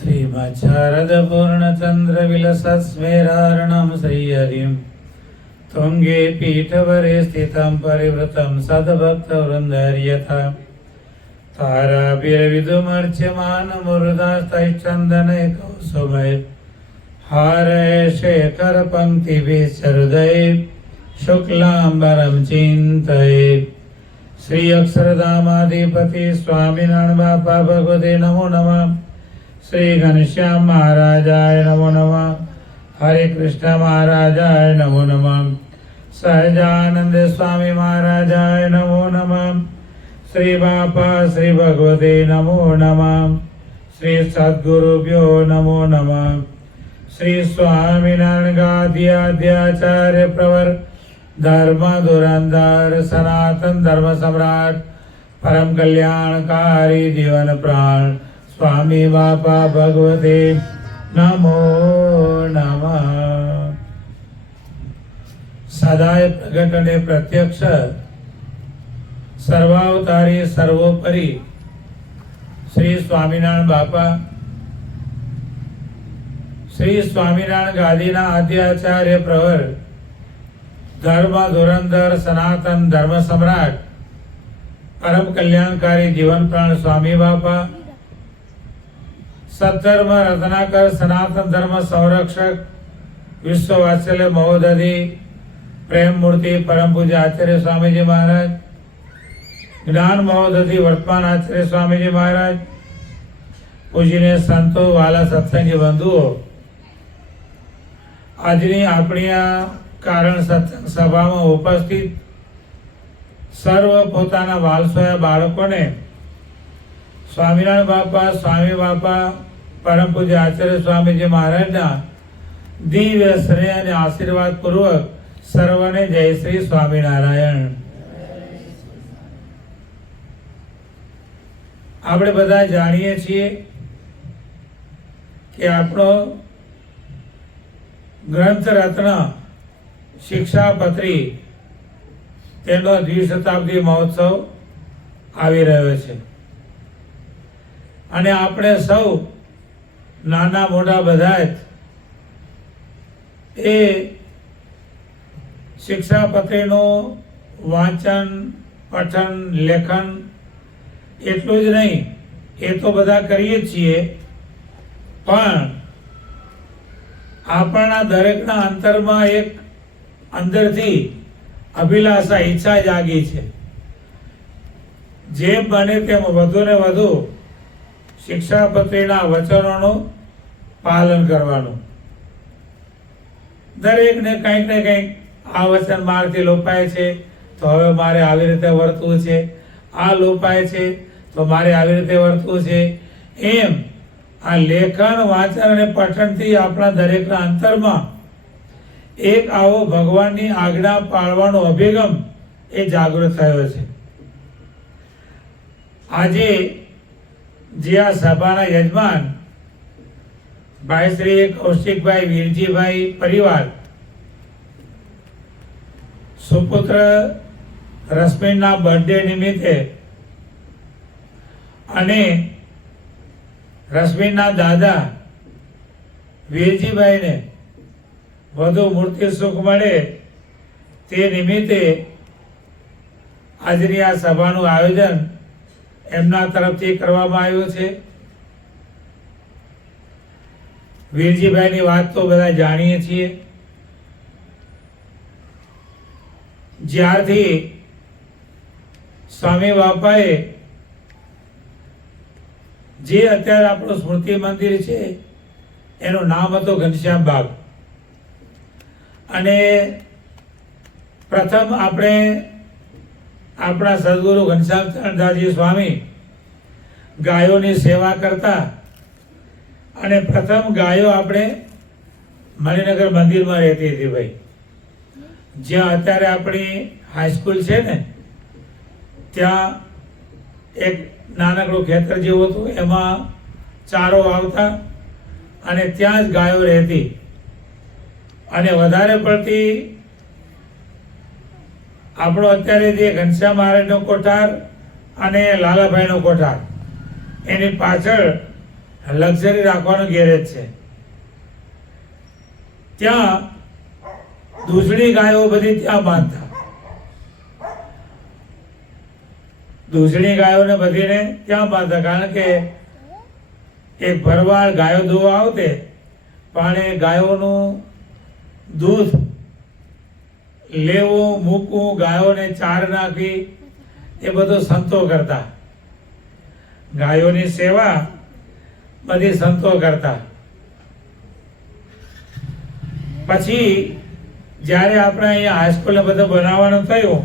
श्रीमच्छारदपूर्णचन्द्रविलसत्स्मेरार्णं श्रीहरिं तुङ्गे पीठवरे स्थितं परिवृतं सद्भक्तवृन्दर्यथा ताराभिर्विदुमर्च्यमानमुरुदास्तैश्चन्दने कौसुमैः हारय शेखरपङ्क्तिभिः चरुदैः शुक्लाम्बरं चिन्तये। श्री अक्षरधामाधिपति स्वामिनारायण बापा भगवते नमो नमः। श्री घनश्याम महाराजाय नमो नमः। हरे कृष्ण महाराजाय नमो नमः। सहजानंद स्वामी महाराजाय नमो नमः। श्री बापा श्री भगवते नमो नमः। श्री सद्गुरुभ्यो नमो नमः। श्री स्वामिनारायण गाद्याचार्य प्रवर धर्म धुरंधर सनातन धर्म सम्राट परम कल्याणकारी जीवन प्राण स्वामी बापा भगवते नमो नमः। सदाय प्रगट અને प्रत्यक्ष सर्वावतारी सर्वोपरि श्री स्वामीनारायण बापा श्री स्वामीनारायण गादीना आद्याचार्य प्रवर धर्म धुरंधर सनातन धर्म सम्राट परम कल्याणकारी जीवन प्राण स्वामी बापा सद्धर्म रत्नाकर सनातन धर्म संरक्षक विश्व वात्सल्य महोदधि प्रेम मूर्ति परम पूज्य आचार्य स्वामी जी महाराज ज्ञान महोदधि वर्तमान आचार्य स्वामी जी महाराज पूजनीय संतो वाला सत्संगी बंधुओ આજની આપણી આ કારણ સત્સંગ સભામાં ઉપસ્થિત સર્વ પોતાના વાલસોયા બાળકોને સ્વામિનારાયણ બાપા સ્વામી બાપા પરમ પૂજ્ય આચાર્ય સ્વામીજી મહારાજના દિવ્ય સ્નેહ અને આશીર્વાદ પૂર્વક સર્વને જય શ્રી સ્વામિનારાયણ। આપણે બધા જાણીએ છીએ કે આપણો ગ્રંથ રત્ન શિક્ષાપત્રી તેનો દ્વિશતાબ્દી મહોત્સવ આવી રહ્યો છે અને આપણે સૌ નાના મોટા બધા જ એ શિક્ષાપત્રીનું વાંચન પઠન લેખન એટલું જ નહીં એ તો બધા કરીએ છીએ પણ આપણા દરેકના અંતરમાં એક અંદરથી અભિલાષા ઈચ્છા જાગી છે જેમ બને તેમ વધુ ને વધુ શિક્ષાપત્રીના વચનોનું પાલન કરવાનું। દરેકને કંઈક ને કંઈક આ વચન મારથી લોપાય છે તો હવે મારે આવી રીતે વર્તવું છે, આ લોપાય છે તો મારે આવી રીતે વર્તવું છે। એમ આ લેખન વાંચન અને પઠનથી આપણા દરેકના અંતરમાં એક આવો ભગવાનની આજ્ઞા પાળવાનો અભિગમ એ જાગૃત થયો છે। આજે જે આ સભાના યજમાન ભાઈ શ્રી કૌશિકભાઈ વીરજીભાઈ પરિવાર સુપુત્ર રશ્મિના બર્થડે નિમિત્તે અને રશ્મિના દાદા વીરજીભાઈ ને વધુ મૂર્તિ સુખ મળે તે નિમિત્તે આજની આ સભાનું આયોજન એમના તરફથી કરવામાં આવ્યું છે। વીરજીભાઈની વાત તો બધા જાણીએ છીએ। જ્યારથી સ્વામી બાપાએ જે અત્યારે આપણું સ્મૃતિ મંદિર છે એનું નામ હતું ઘનશ્યામ બાગ અને પ્રથમ આપણે આપણા સદગુરુ ઘનશ્યામચંદ્રદાસજી સ્વામી ગાયોની સેવા કરતા અને પ્રથમ ગાયો આપણે મણિનગર મંદિરમાં રહેતી હતી ભાઈ, જ્યાં અત્યારે આપણી હાઈસ્કૂલ છે ને ત્યાં એક નાનકડું ખેતર જેવું હતું, એમાં ચારો આવતા અને ત્યાં જ ગાયો રહેતી અને વધારે પડતી આપણો અત્યારે જે ઘનશ્યામ મહારાજનો કોઠાર અને લાલાભાઈનો કોઠાર એની પાછળ લક્ઝરી રાખવાનો ગેરેજ છે. ત્યાં દૂધણી ગાયો બધી ત્યાં બાંધતા. દૂધણી ગાયોને બધીને ત્યાં બાંધતા, કારણ કે એક ભરવાડ ગાયો દોવા આવતે પણ એ ગાયોનું દૂધ લેવું મૂકવું, ગાયોને ચાર નાખવી, એ બધું સંતો કરતા. ગાયોની સેવા બધી સંતો કરતા. પછી જ્યારે આપણે અહીંયા હાઈસ્કૂલ ને બધું બનાવવાનું થયું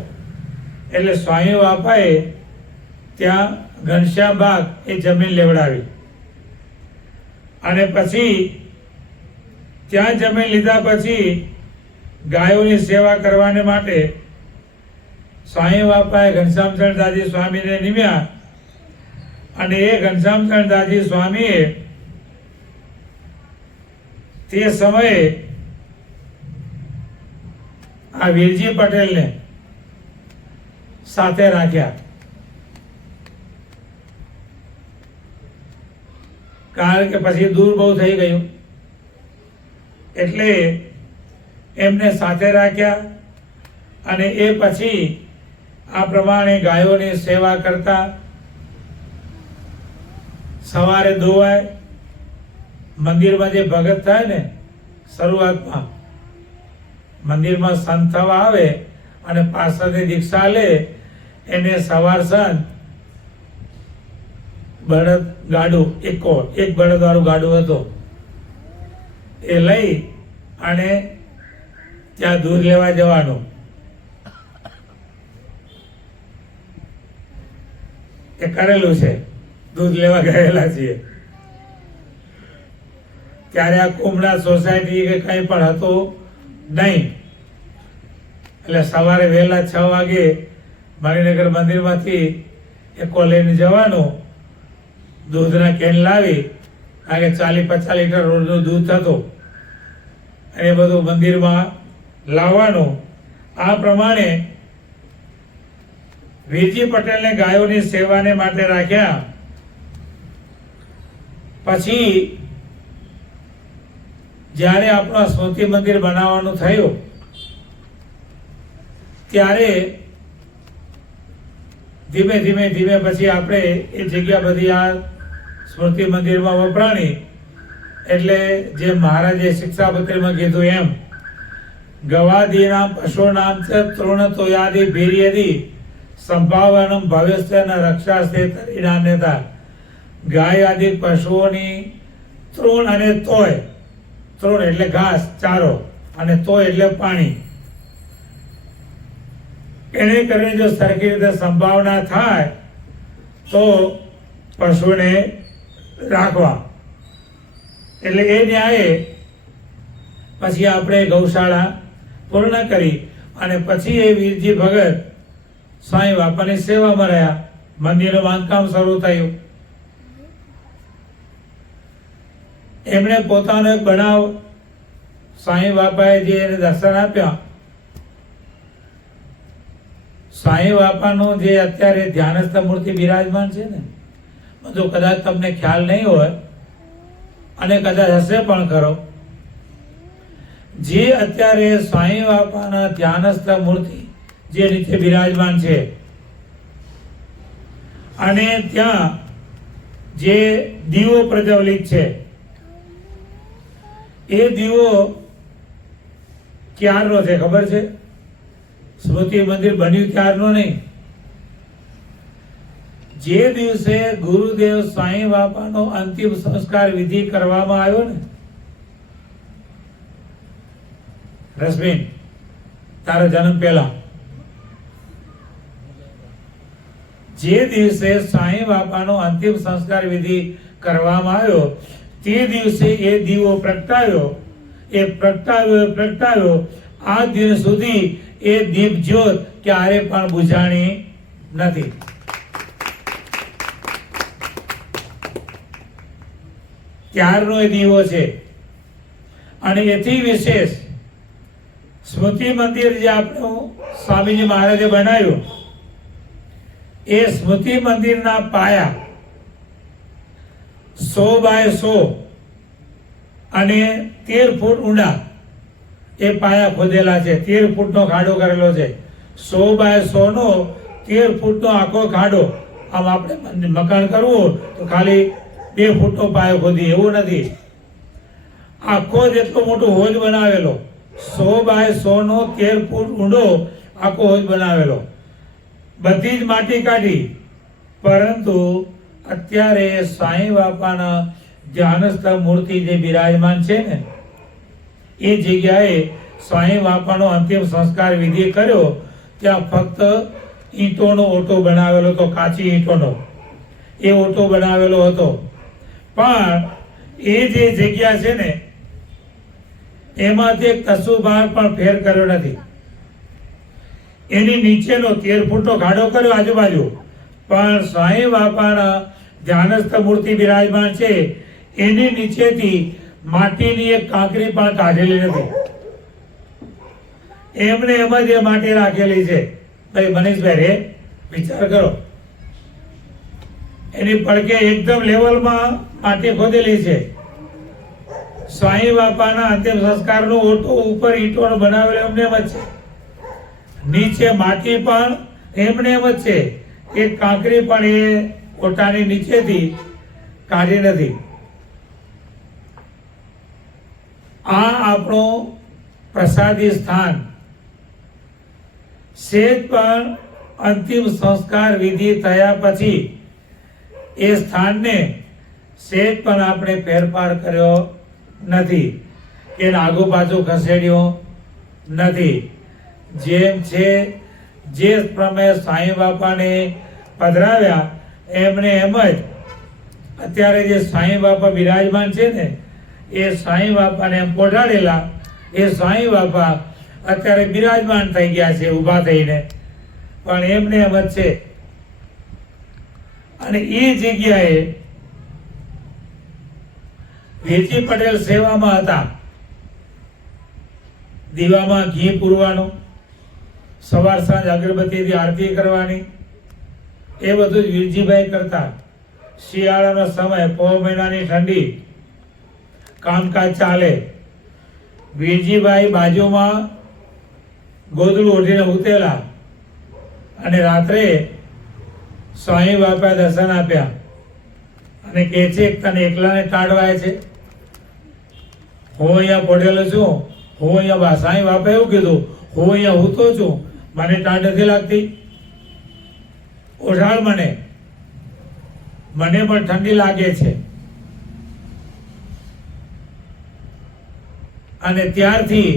એટલે સ્વામી બાપાએ ત્યાં ઘનશ્યામ બાગ એ જમીન લેવડાવી અને પછી ત્યાં જમીન લીધા પછી ગાયોની સેવા કરવાને માટે સ્વામી બાપાએ ઘનશ્યામચંદ્ર દાસજી સ્વામીને નિમ્યા અને એ ઘનશ્યામચંદ્ર દાસજી સ્વામીએ તે સમયે આ વીરજી પટેલને સાથે રાખ્યા, કારણ કે પછી દૂર બહુ થઈ ગયું એટલે એમને સાથે રાખ્યા અને એ પછી આ પ્રમાણે ગાયોની સેવા કરતા. સવારે ધોવાય, મંદિરમાં જે ભગત થાય ને શરૂઆતમાં મંદિરમાં સંત થવા આવે અને પાછળથી દીક્ષા લે એને સવાર સાંજ બળદ ગાડું એક બળદ વાળું ગાડું હતું એ લઈ અને ત્યાં દૂધ લેવા જવાનું. એ કરેલું છે, દૂધ લેવા ગયેલા છીએ. ત્યારે આ કુમડા સોસાયટી કે કંઈ પણ હતું નહીં એટલે સવારે વહેલા 6 વાગે મણિનગર મંદિરમાંથી એકો લઈને જવાનું, દૂધના કેન લાવી, કારણ કે 40-50 લીટર રોજનું દૂધ થતું અને એ બધું મંદિરમાં લાવવાનું. આ પ્રમાણે વીરજી પટેલને ગાયોની સેવાને માટે રાખ્યા. પછી જ્યારે આપણું સ્મૃતિ મંદિર બનાવવાનું થયું ત્યારે ધીમે ધીમે પછી આપણે એ જગ્યા બધી આ સ્મૃતિ મંદિરમાં વપરાણી. એટલે જે મહારાજે શિક્ષાપત્રીમાં કીધું એમ ગવાદીનામ પશુનામ ચ તૃણતોયાદિ ભીર્યદિ સંભાવનમ ભવિષ્યના રક્ષાસ્તે તરીનાન્યતા. ગાય આદિ પશુઓની તૃણ અને તોય, તૃણ એટલે ઘાસ ચારો અને તોય એટલે પાણી, એને કરીને જો સરખી રીતે સંભાવના થાય તો પશુને રાખવા. એટલે એ ન્યાયે પછી આપણે ગૌશાળા પૂર્ણ કરી અને પછી એ વીરજી ભગત સ્વામી બાપાની સેવામાં રહ્યા. મંદિરનું બાંધકામ શરૂ થયું. એમણે પોતાનો એક બનાવ સ્વામી બાપાએ જે એને દર્શન આપ્યા. સ્વામી બાપાનું જે અત્યારે ધ્યાનસ્થ મૂર્તિ બિરાજમાન છે ને, બધું કદાચ તમને ખ્યાલ નહીં હોય અને કદાચ હશે પણ ખરો. જે અત્યારે સ્વામી બાપાના ધ્યાનસ્થ મૂર્તિ જે રીતે બિરાજમાન છે અને ત્યાં જે દીવો પ્રજ્વલિત છે એ દીવો ક્યારનો છે ખબર છે? સ્મૃતિ મંદિર બન્યું ત્યારનો નહીં. જે દિવસે ગુરુદેવ સ્વામી બાપાનો અંતિમ સંસ્કાર વિધિ કરવામાં આવ્યો ને, રશ્મિન તારા જન્મ પહેલા, જે દિવસે સ્વામી બાપાનો અંતિમ સંસ્કાર વિધિ કરવામાં આવ્યો તે દિવસે એ દીવો પ્રગટાવ્યો. એ પ્રગટાવ્યો આ દિન સુધી એ દીપ જ્યોત ક્યારે પણ બુઝાણી નથી. ત્યારનો એ દીવો છે. અને એથી વિશેષ સ્મૃતિ મંદિર જે આપણું સ્વામીજી મહારાજે બનાવ્યું, એ સ્મૃતિ મંદિરના પાયા 100 બાય 100 અને 13 ફૂટ ઊંડા એ પાયા ખોદેલા છે. 13 ફૂટનો ખાડો કરેલો છે. 100 બાય 100 નો 13 ફૂટનો આખો ખાડો. આમ આપણે મકાન કરવું તો ખાલી 2 ફૂટનો પાયો ખોદી એવું નથી. આખો જેટલો મોટો હોજ બનાવેલો 100 બાય 100 નો 13 ફૂટ ઊંડો આખો હોજ બનાવેલો. બધી જ માટી કાઢી, પરંતુ અત્યારે સાંઈ બાપાના ધ્યાનસ્થ મૂર્તિ જે બિરાજમાન છે ને એ જગ્યાએ સાંઈ બાપાનો અંતિમ સંસ્કાર વિધિ કર્યો. ત્યાં ફક્ત ઈંટોનો ઓટો બનાવેલો હતો, કાચી ઈંટોનો એ ઓટો બનાવેલો હતો. પણ એ જે જગ્યા છે ને એમાંથી કશું ભાગ પણ ફેર કર્યો નથી. એની નીચેનો 13 ફૂટનો ખાડો કર્યો આજુબાજુ, પણ સાંઈ બાપાના ધ્યાનસ્થ મૂર્તિ બિરાજમાન છે એની નીચેથી માટીની એક કાંકરી પણ કાઢેલી નથી. એમને એમ જ એ માટી રાખેલી છે. ભાઈ મનીષભાઈ રે વિચાર કરો, એની પડકે એકદમ લેવલમાં માટી ખોદેલી છે. સાંઈ બાપાના અંતિમ સંસ્કારનો ઓટો ઉપર ઈંટોનો બનાવેલો એમને એમ જ છે. નીચે માટી પણ એમને એમ જ છે. એક કાંકરી પણ એ ઓટાની નીચેથી કાઢી નથી. આ આપણો પ્રસાદી સ્થાન. સેજ પણ અંતિમ સંસ્કાર વિધિ થયા પછી એ સ્થાનને સેજ પણ આપણે ફેરફાર કર્યો નથી કે આગુ પાછું ખસેડ્યો નથી. જેમ છે જે પ્રમાણે સાંઈ બાપાને પધરાવ્યા એમને એમ જ અત્યારે જે સાંઈ બાપા બિરાજમાન છે ને એ સાંઈ બાપાને એમ પોઢાડેલા એ સાંઈ બાપા અત્યારે બિરાજમાન થઈ ગયા છે ઊભા થઈને, પણ એમને એમ જ છે. અને એ જગ્યાએ વીરજી પટેલ સેવામાં હતા. દીવામાં ઘી પૂરવાનું, સવાર સાંજ અગરબત્તીથી આરતી કરવાની, એ બધું જ વીરજીભાઈ કરતા. શિયાળાનો સમય, પોહ મહિનાની ઠંડી, કામકાજ ચાલે. વીરજીભાઈ બાજુમાં ગોદડું ઓઢીને ઉતેલા અને રાત્રે સાંઈ બાપા દર્શન આપ્યા અને કહે છે તને એકલાને ટાળવાય છે, હું અહીંયા પડેલો છું, હું અહીંયા સાંઈ બાપા એવું કીધું, હું અહીંયા હૂતો છું, મને ટાઢ નથી લાગતી, ઓઢાળ મને પણ ઠંડી લાગે છે. અને ત્યારથી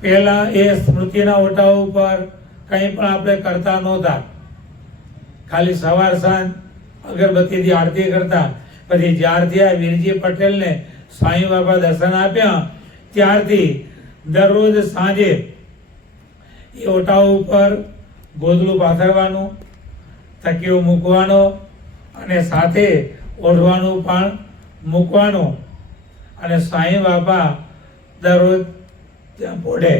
પહેલા એ સ્મૃતિના ઓટા ઉપર કંઈ પણ આપણે કરતા નહોતા. ખાલી સવાર સાંજ અગરબત્તીથી આરતી કરતા. પછી જ્યારથી આ વીરજી પટેલને સાંઈ બાબા દર્શન આપ્યા ત્યારથી દરરોજ સાંજે એ ઓટા ઉપર ગોદડું પાથરવાનું, તકીઓ મૂકવાનો અને સાથે ઓઢવાનું પણ મૂકવાનું. અને સાંઈ બાપા દરરોજ ત્યાં પોઢે.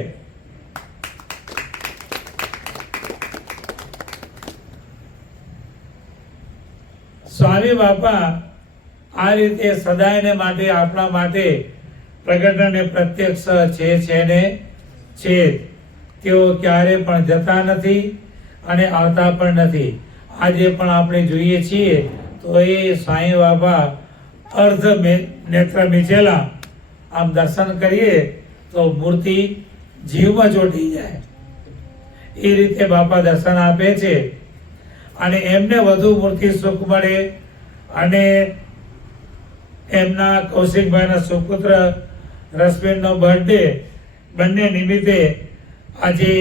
સ્વામી બાપા આ રીતે સદાયને માટે આપણા માટે પ્રગટ અને પ્રત્યક્ષ છે ને છે. તેઓ ક્યારે પણ જતા નથી અને આવતા પણ નથી. આજે પણ આપણે જોઈએ છીએ તો એ સાંઈ બાપા અર્ધ નેત્ર મીચેલા, આમ દર્શન કરીએ તો મૂર્તિ જીવમાં ચોંટી જાય એ રીતે બાપા દર્શન આપે છે. અને એમને વધુ મૂર્તિ સુખ મળે અને એમના કૌશિકભાઈના સુપુત્ર રશ્મિનનો બર્થડે, બંને નિમિત્તે આજે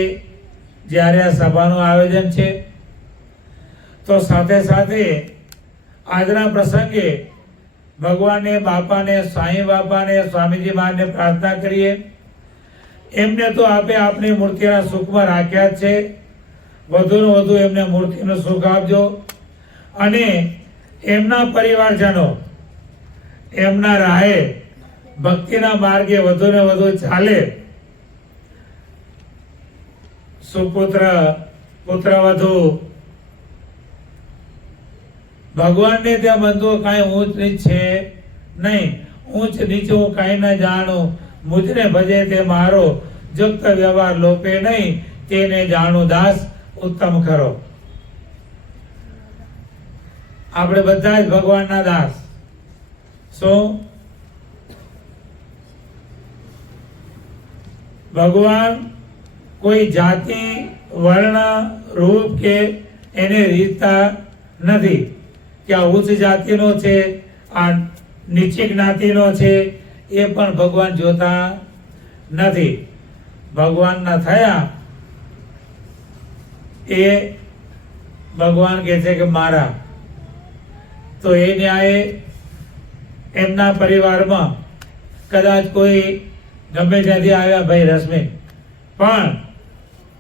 જ્યારે આ સભાનું આયોજન છે તો સાથે સાથે આજના પ્રસંગે ભગવાનને, બાપાને, સાંઈ બાપાને, સ્વામીજી મહારાજને પ્રાર્થના કરીએ. એમને તો આપે આપની મૂર્તિના સુખમાં રાખ્યા જ છે. વધુને વધુ એમને મૂર્તિનું સુખ આપજો અને એમના પરિવારજનો એમના રાહે ભક્તિના માર્ગે વધુને વધુ ચાલે. સુપુત્ર, પુત્રવધુ ભગવાનને ત્યાં બંધુ કાંઈ ઊંચ નીચ છે નહીં. ઊંચ નીચ હું કાંઈ ન જાણું, મુજને ભજે તે મારો, જુક્ત વ્યવહાર લોપે નહીં, તેને જાણું દાસ ઉત્તમ ખરો. આપણે બધા જ ભગવાનના દાસ. શું? ભગવાન કોઈ જાતિ, વર્ણ, રૂપ કે એને રીતતા નથી કે આ ઉચ્ચ જાતિનો છે, આ નીચી જ્ઞાતિનો છે, એ પણ ભગવાન જોતા નથી. ભગવાનના થયા એ ભગવાન કહે છે કે મારા. તો એ ન્યાય એમના પરિવારમાં કદાચ કોઈ ગમે ત્યાંથી આવ્યા ભાઈ રશ્મિ, પણ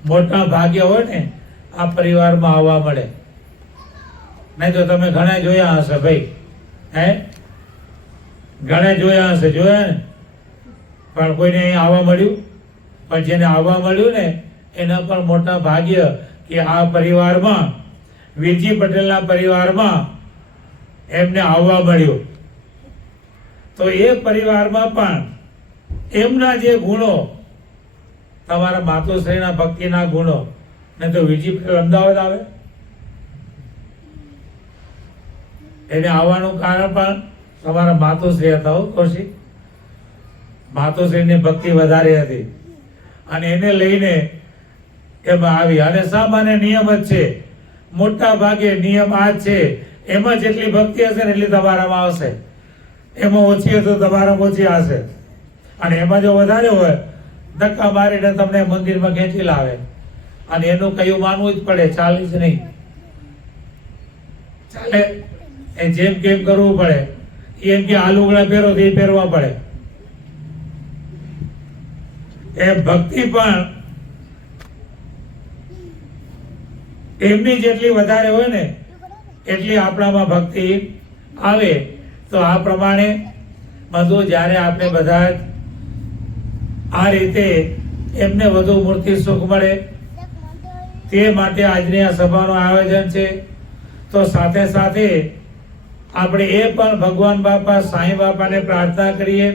મોટા ભાગ્ય હોય ને આ પરિવારમાં આવવા મળે. નહીં તો તમે ઘણા જોયા હશે ભાઈ, હે ઘણા જોયા હશે, જોયા ને, પણ કોઈને અહીં આવવા મળ્યું. પણ જેને આવવા મળ્યું ને એના પણ મોટા ભાગ્ય કે આ પરિવારમાં, વીરજી પટેલના પરિવારમાં એમને આવવા મળ્યું. તો એ પરિવારમાં પણ એમના જે ગુણો, તમારા માતોશ્રીના ભક્તિના ગુણો, ને તો વીરજી પટેલ અમદાવાદ આવે, એને આવવાનું કારણ પણ તમારા માતોશ્રી હતા. હો કૌશિક, માતોશ્રીની ભક્તિ વધારે હતી અને એને લઈને એમાં આવી. અને સામાન્ય નિયમ જ છે, મોટા ભાગે નિયમ આ જ છે, એમાં જેટલી ભક્તિ હશે ને એટલી તમારામાં આવશે, એમાં ઓછી હશે તો તમારામાં ઓછી આવશે. અને એમાં જો વધારે હોય ધક્કા મારીને તમને મંદિરમાં ખેંચી લાવે, અને એનું કયું માનવું જ પડે, ચાલે જ નહીં, ચાલે એ જેમ કેમ કરવું પડે. એમ કે આ લુગડા પહેરો તો એ પહેરવા પડે. એ ભક્તિ પણ એમની જેટલી વધારે હોય ને એટલી આપણામાં ભક્તિ આવે. તો આ પ્રમાણે બધું જ્યારે આપણે બધા આ રીતે એમને વધુ મૂર્તિ સુખ મળે તે માટે આજની આ સભાનું આયોજન છે. તો સાથે સાથે આપણે એ પણ ભગવાન બાપા સાંઈ બાપાને પ્રાર્થના કરીએ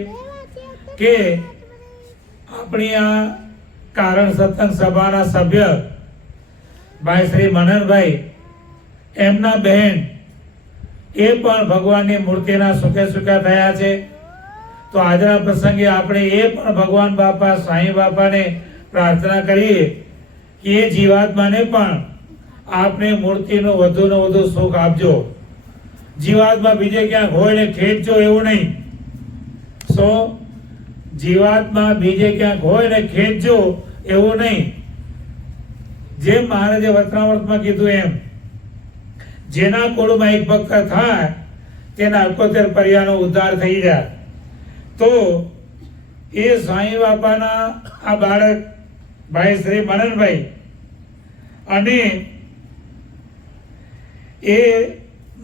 કે આપણી આ કારણ સત્સંગ સભાના સભ્ય ભાઈ શ્રી મનનભાઈ, એમના બહેન, એ પણ ભગવાનની મૂર્તિના સુખે સુખા થયા છે. તો આજના પ્રસંગે આપણે એ પણ ભગવાન બાપા સાંઈ બાપાને પ્રાર્થના કરીએ કે એ જીવાત્માને પણ આપને મૂર્તિનું વધુને વધુ સુખ આપજો. જીવાત્મા બીજે ક્યાંક હોય ને ખેંચજો એવું નહીં. સો જીવાત્મા બીજે ક્યાંક હોય ને ખેંચજો એવું નહીં. જેમ મહારાજે વચનામૃતમાં કીધું એમ, જેના કોળમાં એક ભક્ત થાય તેના 71 પર્યાનો ઉદ્ધાર થઈ જાય. તો એ સાંઈ બાપાના આ બાળક ભાઈ શ્રી મનનભાઈ અને એ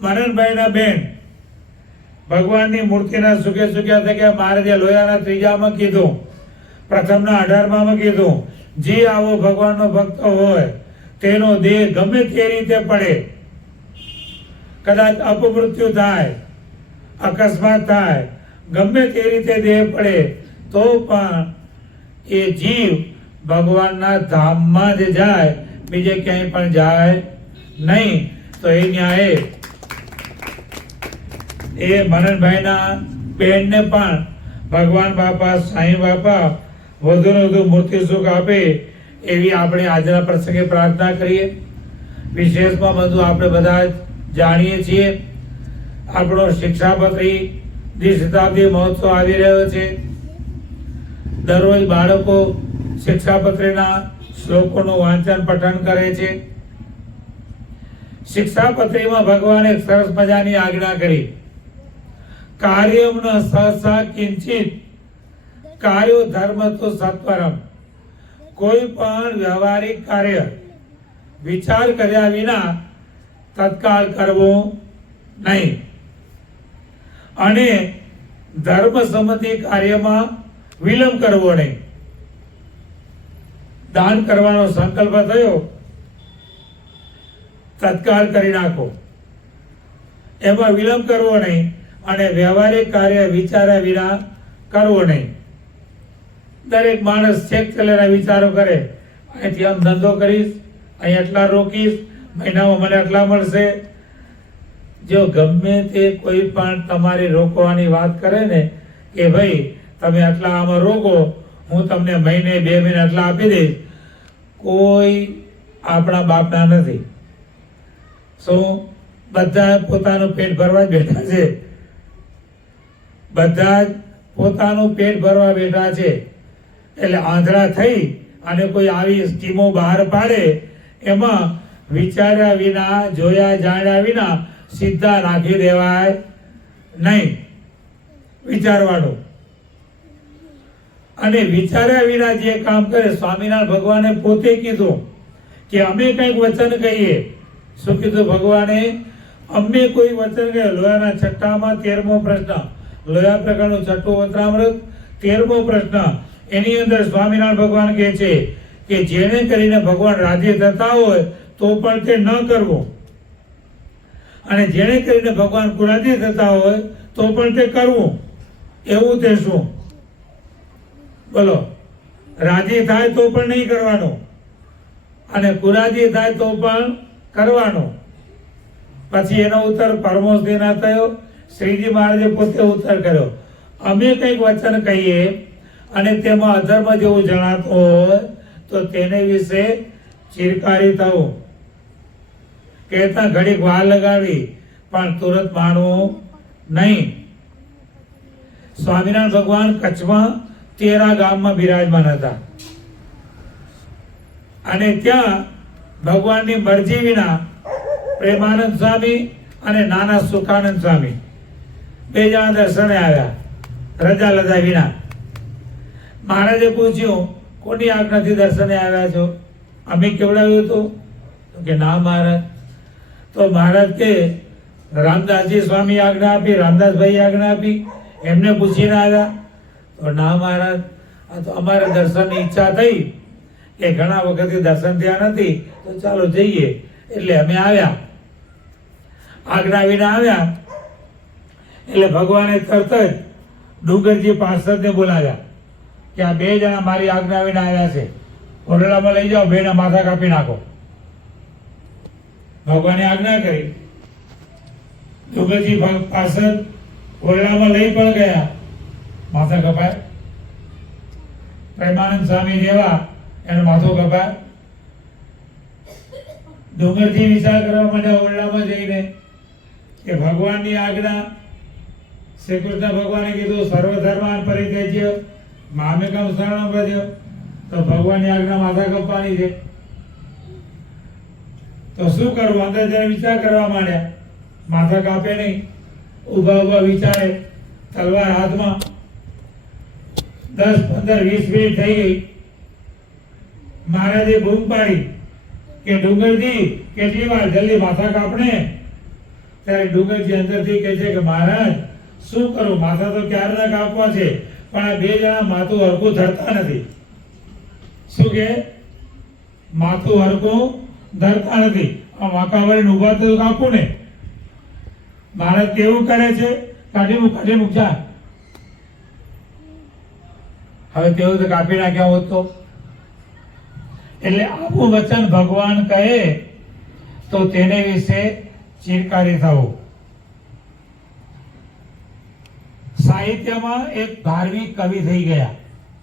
મનનભાઈના બેન ભગવાનની મૂર્તિના સુખે સુખ્યા થઈ ગયા. મહારાજે લોયાના 3માં કીધું, પ્રથમના 18માં કીધું, જે આવો ભગવાનનો ભક્ત હોય તેનો દેહ ગમે તે રીતે પડે, કદાચ અપમૃત્યુ થાય, અકસ્માત થાય, ગમે તે રીતે દેહ પડે, તો પણ એ જીવ ભગવાનના ધામમાં જ જાય, બીજે ક્યાંય પણ જાય નહીં. તો એ ન્યાય એ મનનભાઈના બહેનને પણ ભગવાન બાપા સાંઈ બાપા વધુ ને વધુ મૂર્તિ સુખ આપે એવી આપણે આજના પ્રસંગે પ્રાર્થના કરીએ. વિશેષમાં બધું આપણે બધા જાણીએ છીએ, આપણો શિક્ષાપત્રી દ્વિશતાબ્દી મહોત્સવ આવી રહ્યો છે. દરરોજ બાળકો શિક્ષાપત્રીના શ્લોકોનું વાંચન પઠન કરે છે. શિક્ષાપત્રીમાં ભગવાને સરસ મજાની આજ્ઞા કરી, કાર્યમ ન સહસા કિંચિત કાર્યો ધર્મ તો સત્વરમ. કોઈ પણ વ્યવહારિક કાર્ય વિચાર કર્યા વિના તત્કાળ કરવો નહીં, અને ધર્મ સંબંધી કાર્યમાં વિલંબ કરવો નહીં. દાન કરવાનો સંકલ્પ થયો, તત્કાળ કરી નાખો. એમાં વિલંબ કરવો નહીં અને વ્યવહારિક કાર્ય વિચાર્યા વિના કરવો નહીં. દરેક માણસ છેક ચલેલા વિચારો કરે, અહીંથી આમ ધંધો કરીશ, અહીં એટલા રોકીશ, મહિનામાં મને આટલા મળશે. જો ગમે તે કોઈ પણ તમારી રોકવાની વાત કરે ને કે ભાઈ તમે આટલા આમાં રોકો, હું તમને મહિને 2 મહિને આટલા આપી દઈશ, કોઈ આપણા બાપના નથી. શું બધા પોતાનું પેટ ભરવા જ બેઠા છે? બધા જ પોતાનું પેટ ભરવા બેઠા છે. એટલે આંધળા થઈ અને કોઈ આવી સ્કીમો બહાર પાડે એમાં વિચાર્યા વિના, જોયા જાણ્યા વિના સીધા નાખી દેવાય નહીં. વિચારવાનું. અને વિચાર્યા વિના જે કામ કરે, સ્વામિનારાયણ ભગવાને પોતે કીધું કે અમે કંઈક વચન કહીએ. શું કીધું ભગવાને? અમે કોઈ વચન કહે. લોયાના છઠ્ઠામાં 13મો પ્રશ્ન, લોયા પ્રકરણનું છઠ્ઠું વચનામૃત 13મો પ્રશ્ન, એની અંદર સ્વામિનારાયણ ભગવાન કહે છે કે જેને કરીને ભગવાન રાજી થતા હોય તો પણ તે ન કરવું, અને જેને કરીને ભગવાન કુરાજી થતા હોય તો પણ તે કરવું. એવું તે શું? બોલો. રાજી થાય તો પણ નહીં કરવાનું અને કુરાજી થાય તો પણ કરવાનું. પછી એનો ઉત્તર પરમોષદીના થયો. શ્રીજી મહારાજે પોતે ઉત્તર કર્યો, અમે કંઈક વચન કહીએ અને તેમાં અધર્મ જેવું જણાતું હોય તો તેને વિશે ચિરકારી થવું. કહેતા ઘડીક વાર લગાવી પણ તુરંત માનવું નહીં. સ્વામિનારાયણ ભગવાન કચ્છમાં 13 ગામમાં બિરાજમાન હતા અને ત્યાં ભગવાનની મરજી વિના પ્રેમાનંદ સ્વામી અને નાના સુખાનંદ સ્વામી 2 જણા દર્શને આવ્યા, રજા લજા વિના. મહારાજે પૂછ્યું, કોની આજ્ઞાથી દર્શને આવ્યા છો? અમે કેવડાવ્યું હતું? તો કે ના મહારાજ. તો મહારાજ કે રામદાસજી સ્વામી આજ્ઞા આપી, રામદાસભાઈ આજ્ઞા આપી, એમને પૂછીને આવ્યા? તો ના મહારાજ, આ તો અમારે દર્શનની ઈચ્છા થઈ કે ઘણા વખતથી દર્શન થયા નથી, તો ચાલો જઈએ, એટલે અમે આવ્યા. આજ્ઞા વિના આવ્યા એટલે ભગવાને તરત જ ડુંગરજી પાર્ષદને બોલાવ્યા કે આ 2 જણા મારી આજ્ઞા વિના આવ્યા છે, ઓરડામાં લઈ જાઓ, 2ના માથા કાપી નાખો. ભગવાને આજ્ઞા કરી. ડુંગરજી પાર્ષદ ઓરડામાં લઈ પણ ગયા, માથા કપાય. પ્રેમાનંદ સ્વામી જેવા એનો માથો કપાય. ડુંગરજી વિચાર કરવા માટે ઓરડામાં જઈને કે ભગવાનની આજ્ઞા, શ્રી કૃષ્ણ ભગવાને કીધું સર્વધર્માન પરિત્યજ્ય મામેકમ શરણમ વ્રજ, તો ભગવાનની આજ્ઞા માથા કપવાની છે. તો શું કરવું? અંદર જઈને વિચાર કરવા માંડ્યા. માથા કાપે નહીં, ઊભા ઊભા વિચારે, તલવાર હાથમાં. 10, 15, 20 મિનિટ થઈ ગઈ. મહારાજે બૂમ પાડી કે ડુંગરજી કેટલી વાર, જલ્દી માથા કાપને. ત્યારે ડુંગરજી અંદરથી કહે છે કે મહારાજ શું કરું, માથા તો ક્યારના કાપવા છે, પણ આ 2 જણા માથું હરખું ધરતા નથી. શું કે? માથું હરખું ધરતા નથી. આ વાંકા વળીને ઊભા તો કાપું ને. મહારાજ કેવું કરે છે? કાઢી મૂક જા. હવે તેવું તો કાપી નાખ્યા હોત તો. એટલે આવું વચન ભગવાન કહે તો તેને વિશે ચિરકારી થવું. સાહિત્યમાં એક ધાર્મિક કવિ થઈ ગયા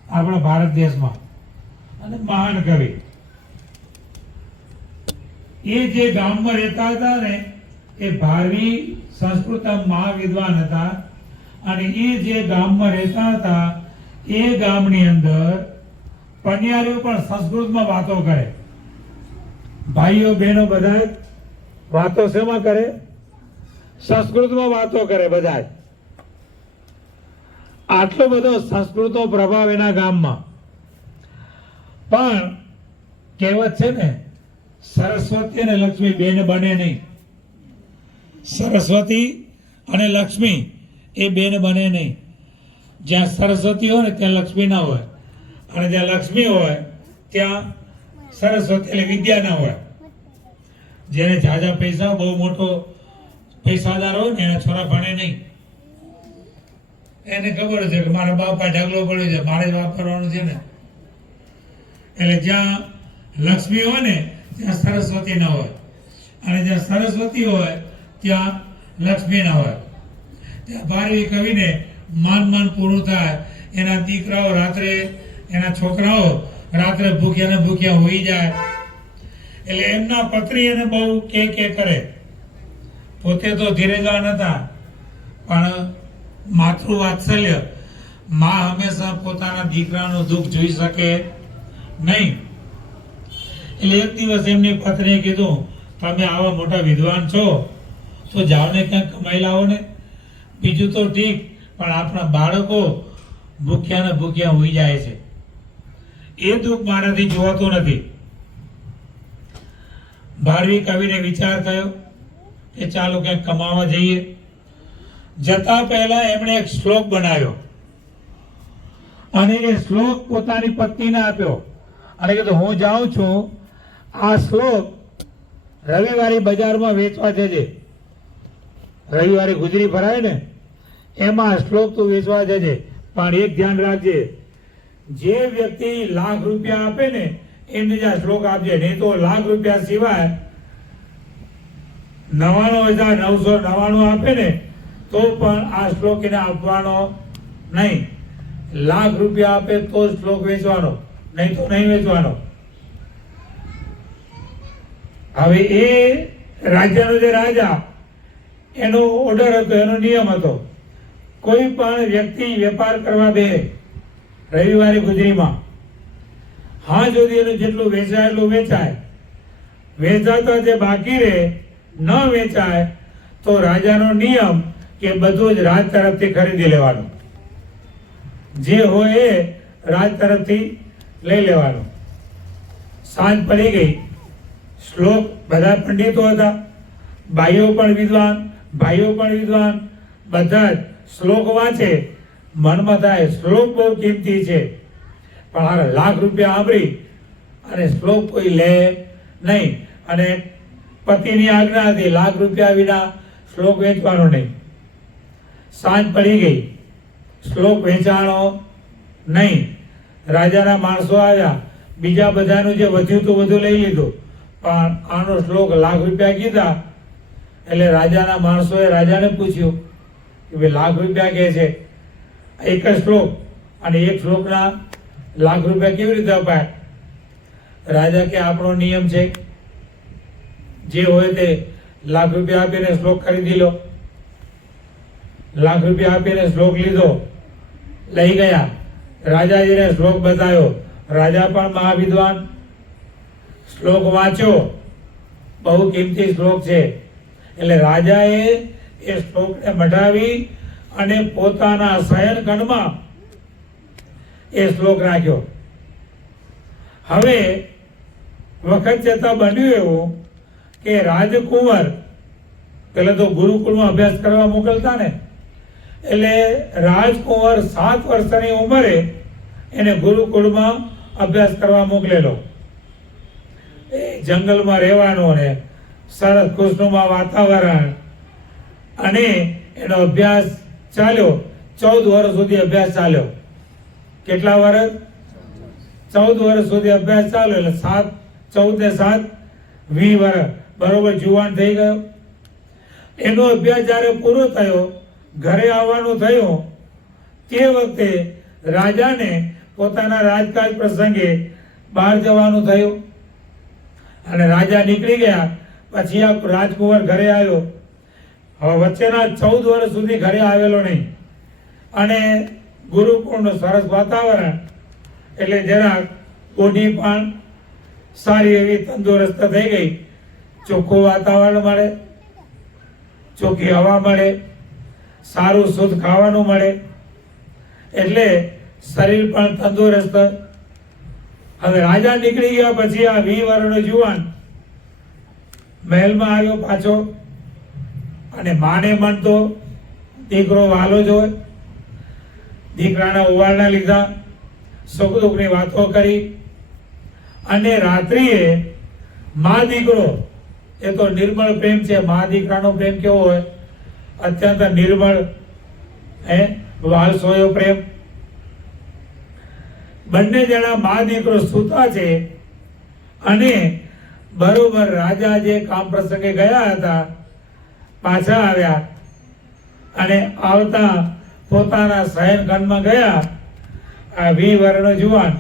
આપણા ભારત દેશમાં, અને મહાન કવિ. એ જે ગામમાં રહેતા હતા ને એ ભારવી સંસ્કૃત મહાવિદ્વાન હતા, અને એ જે ગામમાં રહેતા હતા એ ગામની અંદર પનિયારીઓ પણ સંસ્કૃતમાં વાતો કરે. ભાઈઓ બહેનો બધા વાતો શેમાં કરે? સંસ્કૃતમાં વાતો કરે બધા. આટલો બધો સંસ્કૃતનો પ્રભાવ એના ગામમાં. પણ કહેવત છે ને, સરસ્વતી અને લક્ષ્મી બેને બને નહીં. સરસ્વતી અને લક્ષ્મી એ બેને બને નહીં. જ્યાં સરસ્વતી હોય ને ત્યાં લક્ષ્મી ના હોય, અને જ્યાં લક્ષ્મી હોય ત્યાં સરસ્વતી એટલે વિદ્યા ના હોય. જેને ઝાઝા પૈસા, બહુ મોટો પૈસાદાર હોય ને એના છોરા ભણે નહીં. એને ખબર છે કે મારા બાપા ઢગલો પડ્યો છે, મારે જ વાપરવાનું છે ને. એટલે જ્યાં લક્ષ્મી હોય ને ત્યાં સરસ્વતી ન હોય, અને જ્યાં સરસ્વતી હોય ત્યાં લક્ષ્મી ન હોય. ત્યાં ભારવી કવિને માન પૂરું થાય. એના દીકરાઓ રાત્રે, એના છોકરાઓ રાત્રે ભૂખ્યા ને ભૂખ્યા હોઈ જાય. એટલે એમના પત્ની એને બહુ કે કરે. પોતે તો ધીરેજવાન હતા, પણ માતૃ વાત્સલ્ય, માં હંમેશા પોતાના દીકરાનું દુઃખ જોઈ શકે નહીં. એટલે એક દિવસ એમની પત્નીએ કીધું, તમે આવા મોટા વિદ્વાન છો તો જાઓ ને ક્યાંક કમાઈ લાવો ને. બીજું તો ઠીક, પણ આપણા બાળકો ભૂખ્યા ને ભૂખ્યા હોઈ જાય છે, એ દુઃખ મારાથી જોવાતું નથી. ભારવી કવિને વિચાર થયો કે ચાલો ક્યાંક કમાવા જઈએ. જતા પહેલા એમણે એક શ્લોક બનાવ્યો અને એ શ્લોક પોતાની પત્નીને આપ્યો અને કીધું, હું જાઉં છું, આ શ્લોક રવિવારે બજારમાં વેચવા જજે. રવિવારે ગુજરી ભરાય ને એમાં શ્લોક તું વેચવા જજે, પણ એક ધ્યાન રાખજે, જે વ્યક્તિ લાખ રૂપિયા આપે ને એને જ આ શ્લોક આપજે, નહીં તો લાખ રૂપિયા સિવાય 99,999 આપે ને તો પણ આ શ્લોક એને આપવાનો નહીં. લાખ રૂપિયા આપે તો શ્લોક વેચવાનો, નહીં તો નહીં વેચવાનો. હવે એ રાજ્યનો જે રાજા, એનો ઓર્ડર હતો, એનો નિયમ હતો, કોઈ પણ વ્યક્તિ વેપાર કરવા બે રવિવારે ગુજરીમાં, હા સુધી એનું જેટલું વેચાય એટલું વેચાય, વેચાતા જે બાકી રહે ન વેચાય તો રાજાનો નિયમ કે બધું જ રાજ તરફથી ખરીદી લેવાનું, જે હોય એ રાજ તરફથી લઈ લેવાનું. સાંજ પડી ગઈ. શ્લોક, બધા પંડિતો હતા, ભાઈઓ પણ વિદ્વાન, બધા જ શ્લોક વાંચે. મનમાં થાય શ્લોક બહુ કિંમતી છે, પણ હારે લાખ રૂપિયા સાંભળી અને શ્લોક કોઈ લે નહીં. અને પતિની આજ્ઞા હતી, લાખ રૂપિયા વિના શ્લોક વેચવાનો નહીં. સાંજ પડી ગઈ, શ્લોક વેચાણો નહીં. રાજાના માણસો આવ્યા, બીજા બધાનું જે વધ્યું હતું બધું લઈ લીધું, પણ આનો શ્લોક લાખ રૂપિયા કીધા. એટલે રાજાના માણસોએ રાજાને પૂછ્યું કે ભાઈ લાખ રૂપિયા કહે છે, એક જ શ્લોક, અને એક શ્લોકના લાખ રૂપિયા કેવી રીતે અપાય? રાજા કે આપણો નિયમ છે, જે હોય તે લાખ રૂપિયા આપીને શ્લોક ખરીદી લો. લાખ રૂપિયા આપીને શ્લોક લીધો, લઈ ગયા. રાજાજીને શ્લોક બતાવ્યો. રાજા પણ મહાવિદ્વાન, શ્લોક વાંચ્યો, બહુ કિંમતી શ્લોક છે. એટલે રાજાએ એ શ્લોકને મઢાવી અને પોતાના શયનખંડમાં એ શ્લોક રાખ્યો. હવે વખત જતા બન્યું એવું કે રાજકુંવર, પેલા તો ગુરુકુળમાં અભ્યાસ કરવા મોકલતા ને, એટલે રાજકુંવર 7 વર્ષની ઉંમરે એને ગુરુકુળમાં અભ્યાસ કરવા મોકલેલો. એ જંગલમાં રહેવાનું ને સરસ ખુશનુમા વાતાવરણ, અને એનો અભ્યાસ ચાલ્યો. 14 વર્ષ સુધી અભ્યાસ ચાલ્યો. કેટલા વર્ષ? 14 વર્ષ સુધી અભ્યાસ ચાલ્યો. એટલે 14 ને 7 20 વર્ષ, બરોબર જુવાન થઈ ગયો. એનો અભ્યાસ જ્યારે પૂરો થયો, ઘરે આવવાનું થયું, તે વખતે રાજાને પોતાના રાજકાજ પ્રસંગે બહાર જવાનું થયું, અને રાજા નીકળી ગયા. પછી આ રાજકુંવર ઘરે આવ્યો. હવે વચ્ચેના 14 વર્ષ સુધી ઘરે આવેલો નહીં, અને ગુરુકુળનું સરસ વાતાવરણ, એટલે જરાક બોડી પણ સારી એવી તંદુરસ્ત થઈ ગઈ. ચોખ્ખું વાતાવરણ મળે, ચોખ્ખી હવા મળે, સારું શુદ્ધ ખાવાનું મળે, એટલે શરીર પણ તંદુરસ્ત. હવે રાજા નીકળી ગયા પછી આ 20 વર્ષનો જુવાન મહેલમાં આવ્યો પાછો, અને માને મન તો દીકરો વાલો જ હોય. દીકરાના ઉવાળના લીધા, સુખ દુઃખની વાતો કરી, અને રાત્રિએ મા દીકરો, એ તો નિર્મળ પ્રેમ છે. મા દીકરાનો પ્રેમ કેવો હોય? અત્યંત નિર્મળ વાલ સોયો પ્રેમ. બંને જણા મા દીકરો સૂતા છે અને બરોબર રાજા જે કામ પ્રસંગે ગયા હતા પાછા આવ્યા અને આવતા પોતાના શયનખંડમાં ગયા. આ 20 વર્ષનો જુવાન,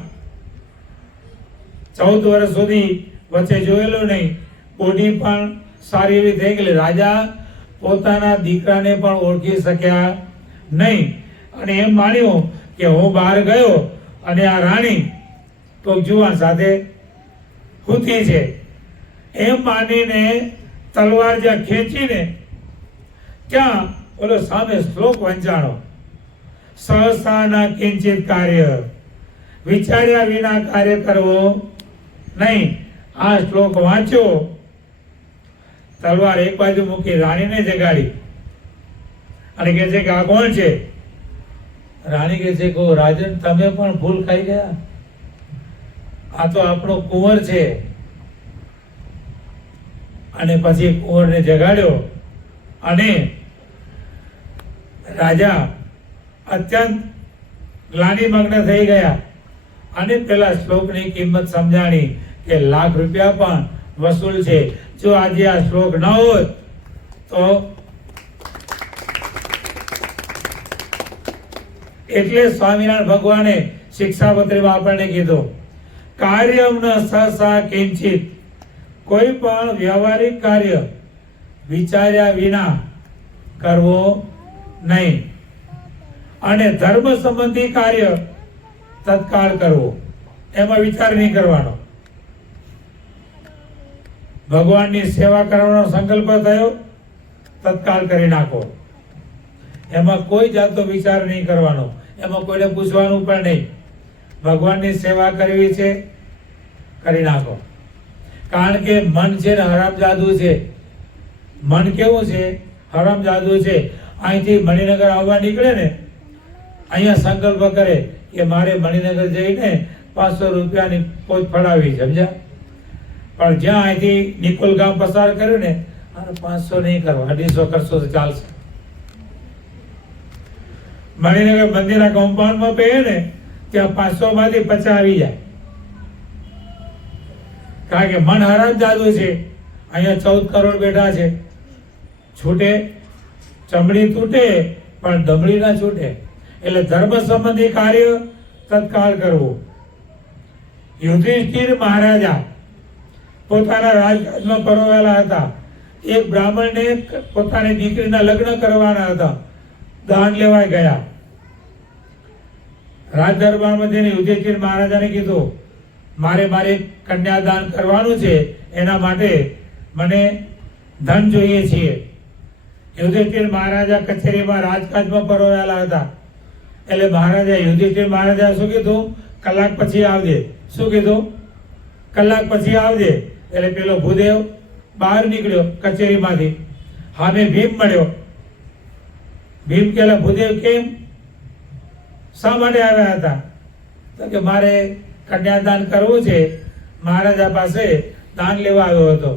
14 વર્ષ સુધી વચ્ચે જોયેલું નહીં, બોડી પણ સારી એવી થઈ ગયેલી. રાજા પોતાના દીકરાને પણ ઓળખી શક્યા નહીં અને એમ માન્યું કે હું બહાર ગયો અને આ રાણી તો જુવાન સાથે સૂતી છે. એમ માનીને તલવાર જ્યાં ખેંચીને ત્યાં ઓલો સામે શ્લોક વંચાણો, સહસાના કિંચિત કાર્ય, વિચાર્યા વિના કાર્ય કરવો નહીં. આ શ્લોક વાંચ્યો, તલવાર એક બાજુ મૂકી રાણીને જગાડી અને કહે છે કે આ કોણ છે? રાણી કહે છે કે રાજન તમે પણ ભૂલ ખાઈ ગયા, આ તો આપણો કુંવર છે. અને પછી કુંવરને જગાડ્યો અને રાજા અત્યંત ગ્લાનિમગ્ન થઈ ગયા અને પેલા શ્લોકની કિંમત સમજાણી કે લાખ રૂપિયા પણ વસૂલ છે. જો આજે આ શ્લોક ન હોત તો એટલે સ્વામિનારાયણ ભગવાને શિક્ષાપત્રીમાં આપણને કીધું, કાર્યમ ન સહસા કિંચિત, કોઈ પણ વ્યવહારિક કાર્ય વિચાર્યા વિના કરવો નહીં અને ધર્મ સંબંધી કાર્ય તત્કાળ કરવો, એમાં વિચાર નહીં કરવાનો. ભગવાનની સેવા કરવાનો સંકલ્પ થયો, તત્કાળ કરી નાખો. એમાં કોઈ જાતનો વિચાર નહીં કરવાનો, એમાં કોઈને પૂછવાનું પણ નહીં. ભગવાનની સેવા કરવી છે, કરી નાખો. કારણ કે મન છે ને હરામજાદુ છે. મન કેવું છે? હરામજાદુ છે. અહીંથી મણિનગર આવવા નીકળે ને, અહીંયા સંકલ્પ કરે કે મારે મણિનગર જઈને 500 રૂપિયાની પોચ ફડાવી, સમજ્યા? પણ જ્યાં અહીંથી નિકોલ ગામ પસાર કર્યું ને, 500 નહીં કરવા, 250 કરશો તો ચાલશે. મણિનગર મંદિરના કમ્પાઉન્ડમાં બે ને ત્યાં 500 માંથી 50 આવી જાય. કારણ કે મન હરામ જાદુ છે. અહીંયા 14 કરોડ બેઠા છે. છૂટે ચમડી તૂટે પણ દમડી ના છૂટે. એટલે ધર્મ સંબંધી કાર્ય તત્કાળ કરવું. યુધિષ્ઠિર મહારાજા પોતાના રાજકાજમાં પરોવાયેલા હતા. એક બ્રાહ્મણને પોતાની દીકરીના લગ્ન કરવાના હતા, દાન લેવા ગયા. રાજ દરબારમાં જઈને યુધિષ્ઠિર મહારાજાને કીધું, મારે કન્યાદાન કરવાનું છે, એના માટે મને ધન જોઈએ છીએ. યુધિષ્ઠિર મહારાજા કચેરીમાં રાજકાજમાં પરોવાયેલા હતા. એટલે યુધિષ્ઠિર મહારાજા શું કીધું? કલાક પછી આવજે. શું કીધું? કલાક પછી આવજે. એટલે પેલો ભૂદેવ બહાર નીકળ્યો કચેરીમાંથી. સામે ભીમ મળ્યો. ભીમ કેલા ભૂદેવ કેમ, શા માટે આવ્યા હતા? તો કે મારે કન્યાદાન કરવું છે, મહારાજા પાસે દાન લેવા આવ્યો હતો.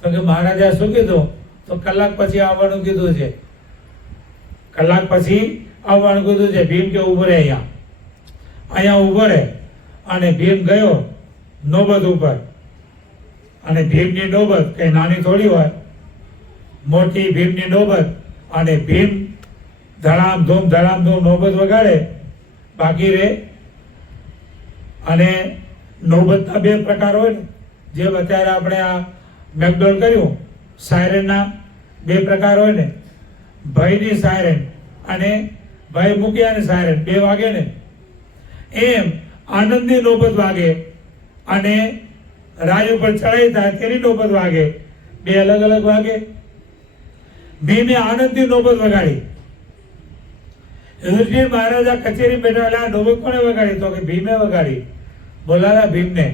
તો કે મહારાજા શું કીધું? તો કલાક પછી આવવાનું કીધું છે. કલાક પછી આવવાનું કીધું છે. ભીમ કે ઉભો રહે, અહીંયા ઉભો રહે. અને ભીમ ગયો નોબત ઉપર. અને ભીમની નોબત કઈ નાની થોડી હોય, મોટી ભીમની નોબત. અને ભીમ ધડામ ધૂમ નોબત વગાડે, બાકી રે. અને નોબતના 2 પ્રકાર હોય ને, જેમ અત્યારે આપણે આ મેકડોલ કર્યું, સાયરનના 2 પ્રકાર હોય ને, ભયની સાયરન અને ભય મૂક્યાની સાયરન 2 વાગે ને, એમ આનંદની નોબત વાગે અને રાજ ઉપર ચડાઈ થાય તેની નોબત વાગે. 2 અલગ અલગ વાગે. ભીમે આનંદની નોબત વગાડી. યુધિષ્ઠિર મહારાજા કચેરી બેઠા, નોબત કોને વગાડી? તો કે ભીમે વગાડી. બોલાવ્યા ભીમને.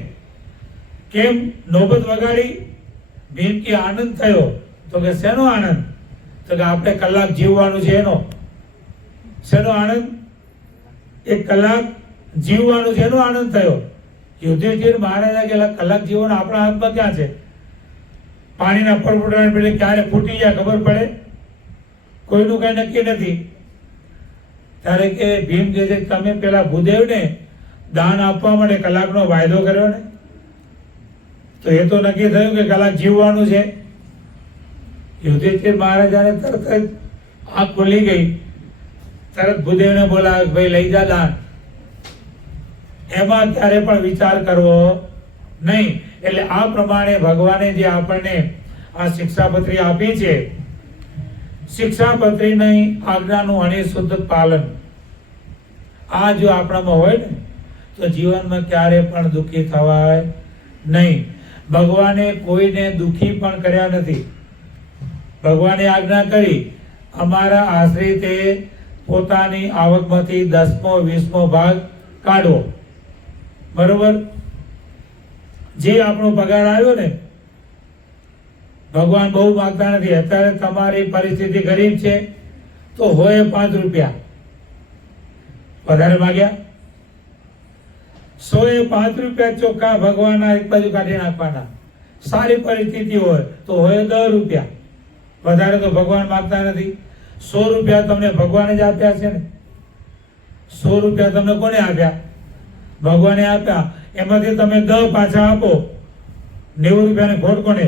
કેમ નોબત વગાડી? ભીમ કે આનંદ થયો. તો કે શેનો આનંદ? તો કે આપણે કલાક જીવવાનું છે એનો. શેનો આનંદ? 1 કલાક જીવવાનું છે એનો આનંદ થયો. યુધિષ્ઠિર મહારાજા કે કલાક જીવન આપણા હાથમાં ક્યાં છે? પાણીના પરપોટાને પેલે ક્યારે ફૂટી જાય ખબર પડે? કોઈનું કઈ નક્કી નથી. ત્યારે કે ભીમ કહે છે તમે પેલા ભૂદેવને દાન આપવા માટે કલાકનો વાયદો કર્યો ને, તો એ તો નક્કી થયું કે કલાક જીવવાનું છે. યુધિષ્ઠિર મહારાજાને તરત જ આંખ ખુલી ગઈ. તરત ભૂદેવને બોલાવે ભાઈ લઈ જા દાન. એમાં ક્યારે પણ વિચાર કરવો નહીં. એટલે આ પ્રમાણે ભગવાને જે આપણને આ શિક્ષાપત્રી આપી છે, શિક્ષાપત્રીની આજ્ઞાનું અનિશુદ્ધ પાલન આ જો આપણામાં હોય ને તો જીવનમાં ક્યારે પણ દુઃખી થવાય નહીં. ભગવાને કોઈને દુઃખી પણ કર્યા નથી. ભગવાને આજ્ઞા કરી અમારા આશ્રિતે પોતાની આવકમાંથી 10મો 20મો ભાગ કાઢવો. બરોબર? જે આપણો પગાર આવ્યો ને, ભગવાન બહુ માંગતા નથી. અત્યારે તમારી પરિસ્થિતિ ગરીબ છે તો હોય 5 રૂપિયા વધારે માંગ્યા, 105 રૂપિયા ચોખ્ખા ભગવાનના એક બાજુ કાઢી નાખવાના. સારી પરિસ્થિતિ હોય તો હોય 10 રૂપિયા વધારે, તો ભગવાન માંગતા નથી. 100 રૂપિયા તમને ભગવાને જ આપ્યા છે ને. 100 રૂપિયા તમને કોને આપ્યા? ભગવાને આપ્યા. એમાંથી તમે 10 પાછા આપો, 90 રૂપિયાની ખોટ કોને?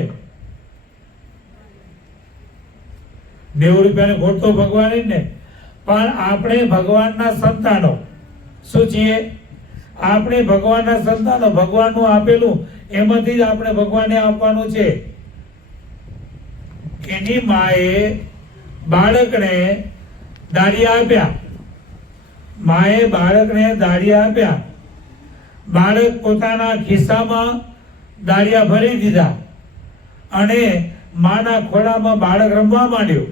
90 રૂપિયાની ખોટ તો ભગવાન જ ને. પણ આપણે ભગવાનના સંતાનો શું છીએ? આપણે ભગવાનના સંતાનો. ભગવાનનું આપેલું એમાંથી જ આપણે ભગવાનને આપવાનું છે. એની માએ બાળકને દાળિયા આપ્યા. માએ બાળકને દાળિયા આપ્યા. બાળક પોતાના ખિસ્સામાં દાળિયા ભરી દીધા અને માના ખોળામાં બાળક રમવા માંડ્યું.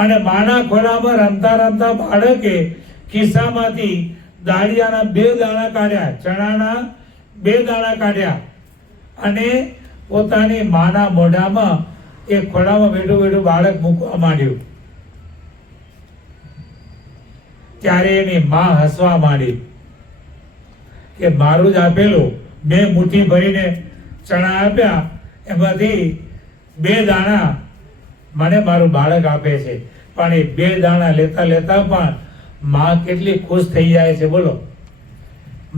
અને માના ખોળામાં રમતા રમતા બાળકે ખિસ્સામાંથી દાળિયાના 2 દાણા કાઢ્યા, ચણાના 2 દાણા કાઢ્યા અને પોતાની માના મોઢામાં એ ખોળામાં બેઠું બેઠું બાળક મૂકવા માંડ્યું. ત્યારે એની માં હસવા માંડી કે મારું જ આપેલું 2 મુઠ્ઠી ભરીને ચણા આપ્યા, એમાંથી 2 દાણા મને મારું બાળક આપે છે. પણ એ 2 દાણા લેતા લેતા પણ માં કેટલી ખુશ થઈ જાય છે. બોલો,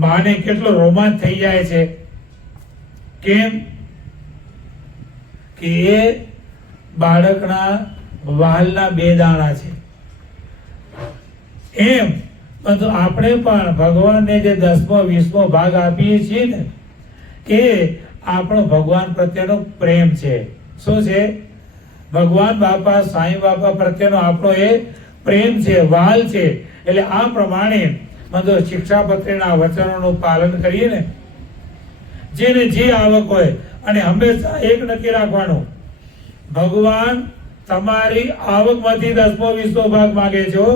માને કેટલો રોમાંચ થઈ જાય છે. કેમ કે એ બાળકના વાલના 2 દાણા છે. એમ પરંતુ આપણે પણ ભગવાનને જે 10મો 20મો ભાગ આપીએ છીએ ને, એ આપણો ભગવાન પ્રત્યેનો પ્રેમ છે. શું છે? ભગવાન બાપા સાંઈ બાપા પ્રત્યેનો આપણો એ પ્રેમ છે, વાલ છે. એટલે આ પ્રમાણે જો શિક્ષાપત્રીના વચનોનું પાલન કરીએ ને, જેને જે આવક હોય, અને હંમેશા એક નક્કી રાખવાનું, ભગવાન તમારી આવકમાંથી 10મો 20મો ભાગ માંગે છે,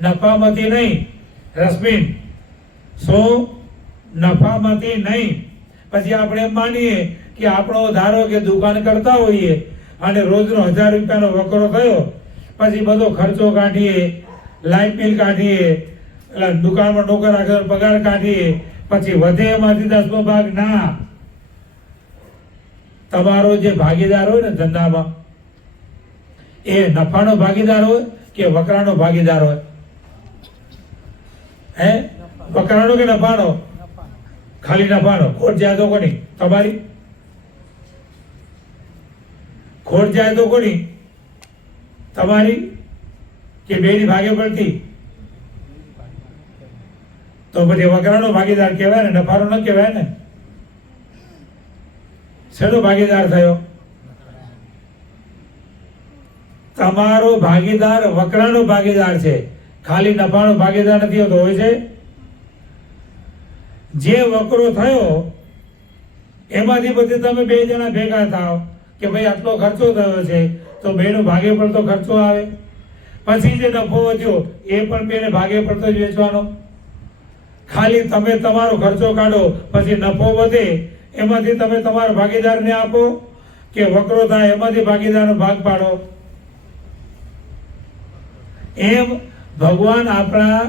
નફામાંથી નહીં. રશ્મિન, શું? નફામાંથી નહીં. પછી આપણે એમ માનીએ કે આપણો ધારો કે દુકાન કરતા હોઈએ અને રોજનો 1000 રૂપિયાનો વકરો થયો, પછી બધો ખર્ચો કાઢીએ, લાઇટ બિલ કાઢીએ, એટલે દુકાનમાં નોકર આગળ પગાર કાઢીએ, પછી વધે એમાંથી 10મો ભાગ ના. તમારો જે ભાગીદાર હોય ને ધંધામાં, એ નફાનો ભાગીદાર હોય કે વકરાનો ભાગીદાર હોય? હે? વકરાનો કે નફાનો? ખાલી નફાનો. ખોટ જાય તો કોની? તમારી. ખોટ જાય તો કોની? તમારી કે બેની ભાગે પડતી? તો પછી વકરાનો ભાગીદાર કહેવાય ને, નફાનો ન કહેવાય ને. શેનો ભાગીદાર થયો? તમારો ભાગીદાર વકરાનો ભાગીદાર છે, ખાલી નફાનો ભાગીદાર નથી હોતો. હોય છે? જે વકરો થયો એમાંથી પછી તમે 2 જણા ભેગા થાવ કે ભાઈ આટલો ખર્ચો થયો છે, તો 2નો ભાગે પડતો ખર્ચો આવે. પછી જે નફો વધ્યો એ પણ 2ને ભાગે પડતો જ વેચવાનો. ખાલી તમે તમારો ખર્ચો કાઢો, પછી નફો વધે એમાંથી તમે તમારા ભાગીદારને આપો, કે વકરો થાય એમાંથી ભાગીદારનો ભાગ પાડો. એમ ભગવાન આપણા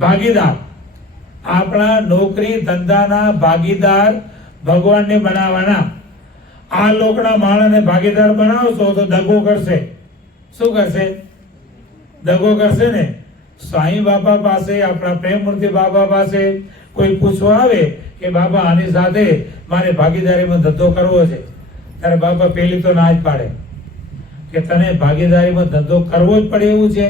ભાગીદાર, આપણા નોકરી ધંધાના ભાગીદાર ભગવાનને બનાવવાના. આ લોકના માણસને ભાગીદાર બનાવશો તો દગો કરશે. શું કરશે? દગો કરશે ને, સાંઈ બાપા પાસે, આપણા પ્રેમમૂર્તિ બાબા પાસે કોઈ પૂછવા આવે કે બાબા આની સાથે મારે ભાગીદારીમાં ધંધો કરવો છે, ત્યારે બાબા પેલી તો ના જ પાડે કે તને ભાગીદારીમાં ધંધો કરવો જ પડે એવું છે,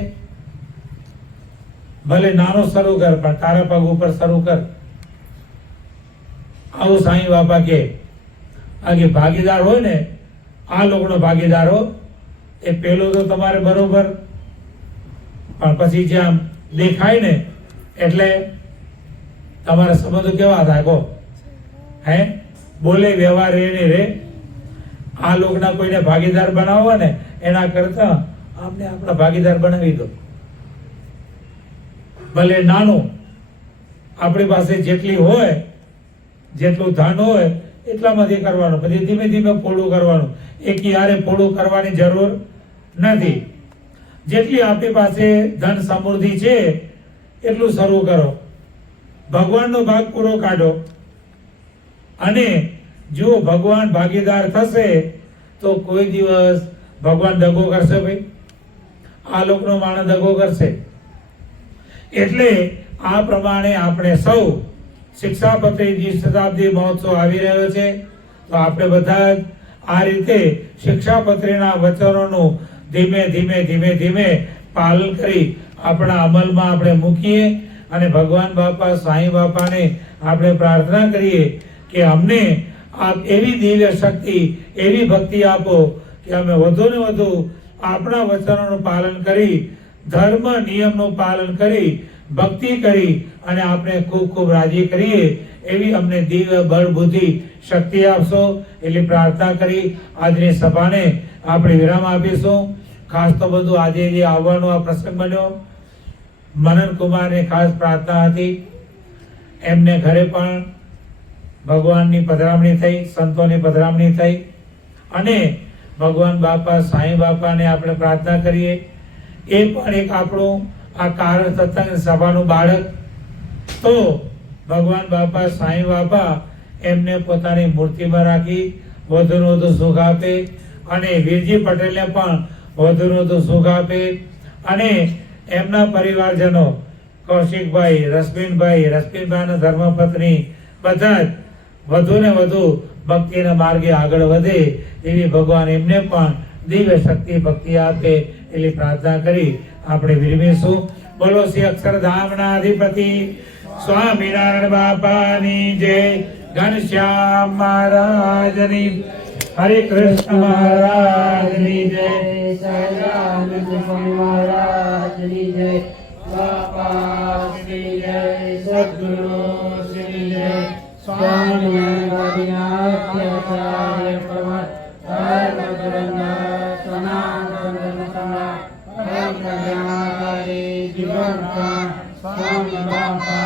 ભલે નાનો શરૂ કર પણ તારા પગ ઉપર શરૂ કર. આવું સાંઈ બાપા કે આગે ભાગીદાર હોય ને, આ લોકોનો ભાગીદાર હો, એ પેલો તો તમારે બરોબર, પણ પછી જેમ દેખાય ને એટલે તમારા સંબંધો કેવા થાય કહો? હે બોલે વ્યવહાર રે ને રે. આ લોકોના કોઈને ભાગીદાર બનાવવા ને એના કરતા આમને આપણા ભાગીદાર બનાવી દો. ભલે નાનું, આપણી પાસે જેટલી હોય, જેટલું ધન હોય એટલામાંથી કરવાનું, પછી ધીમે ધીમે પોળું કરવાનું. એકી હારે પોળું કરવાની જરૂર નથી. જેટલી આપણી પાસે ધન સમૃદ્ધિ છે એટલું શરૂ કરો, ભગવાનનો ભાગ પૂરો કાઢો, અને જો ભગવાન ભાગીદાર થશે તો કોઈ દિવસ ભગવાન દગો કરશે ભાઈ? આ લોકનો માણસ દગો કરશે? એટલે આ પ્રમાણે આપણે સૌ શિક્ષાપત્રી શતાબ્દી મહોત્સવ આવી રહ્યો છે, તો આપણે બધા જ આ રીતે શિક્ષાપત્રીના વચનોનું ધીમે ધીમે ધીમે ધીમે પાલન કરી આપણા અમલમાં આપણે મૂકીએ, અને ભગવાન બાપા સાંઈ બાપાને આપણે પ્રાર્થના કરીએ કે અમને આપ એવી દિવ્ય શક્તિ, એવી ભક્તિ આપો કે અમે વધુ ને વધુ આપણા વચનોનું પાલન કરી, ધર્મ નિયમનું પાલન કરી, ભક્તિ કરી અને આપણે ખૂબ ખૂબ રાજી કરીએ, એવી અમને દિવ્ય બળ બુદ્ધિ શક્તિ આપશો. એટલી પ્રાર્થના કરી આજની સભાને આપણે વિરામ આપીશું. ખાસ તો બધું આજે જે આવવાનો આ પ્રસંગ બન્યો, મનન કુમારની ખાસ પ્રાર્થના હતી, એમને ઘરે પણ ભગવાનની પધરામણી થઈ, સંતોની પધરામણી થઈ, અને ભગવાન બાપા સાંઈ બાપાને આપણે પ્રાર્થના કરીએ. એ પણ એક આપણું આ કારણ સત્સંગ સભાનું બાળક, તો ભગવાન બાપા સાંઈ બાપા એમને પોતાની મૂર્તિમાં રાખી વધુને વધુ સુખ આપે, અને વીરજી પટેલને પણ વધુને વધુ સુખ આપે, અને એમના પરિવારજનો કૌશિકભાઈ, રશ્મિનભાઈના ધર્મપત્ની બધા જ વધુ ને વધુ ભક્તિના માર્ગે આગળ વધે એવી ભગવાન એમને પણ દિવ્ય શક્તિ ભક્તિ આપે એટલી પ્રાર્થના કરી આપણે વિરમીશું. બોલો શ્રી અક્ષરધામના અધિપતિ સ્વામિનારાયણ બાપાની જય, ઘનશ્યામ મહારાજની, હરે કૃષ્ણ મહારાજની જય, સહજાનંદ મહારાજની જય, બાપા શ્રી જય, સદ્ગુરુ શ્રી જય, સ્વામિનારાયણ પ્રમાણ ધર્મ ગ્રંથ સનાતન સમ્રાટ જીવન સ્વામી બાપા